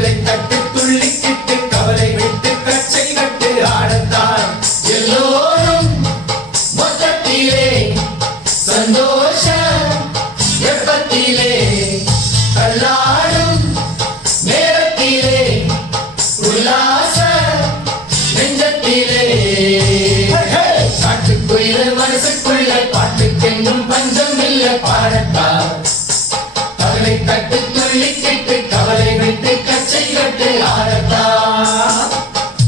கவலை கட்டு துள்ளிக்கிட்டு கவலை விட்டு கச்சை கட்டு ஆடத்தான் எல்லோரும் மொத்தத்திலே சந்தோஷ வெப்பத்திலே கல்லாடும் நேரத்திலே உல்லாச நெஞ்சத்திலே காட்டுக்குயில மனசுக்குள்ள பாட்டுக்கெங்கும் பஞ்சம் இல்ல பாடத்தான்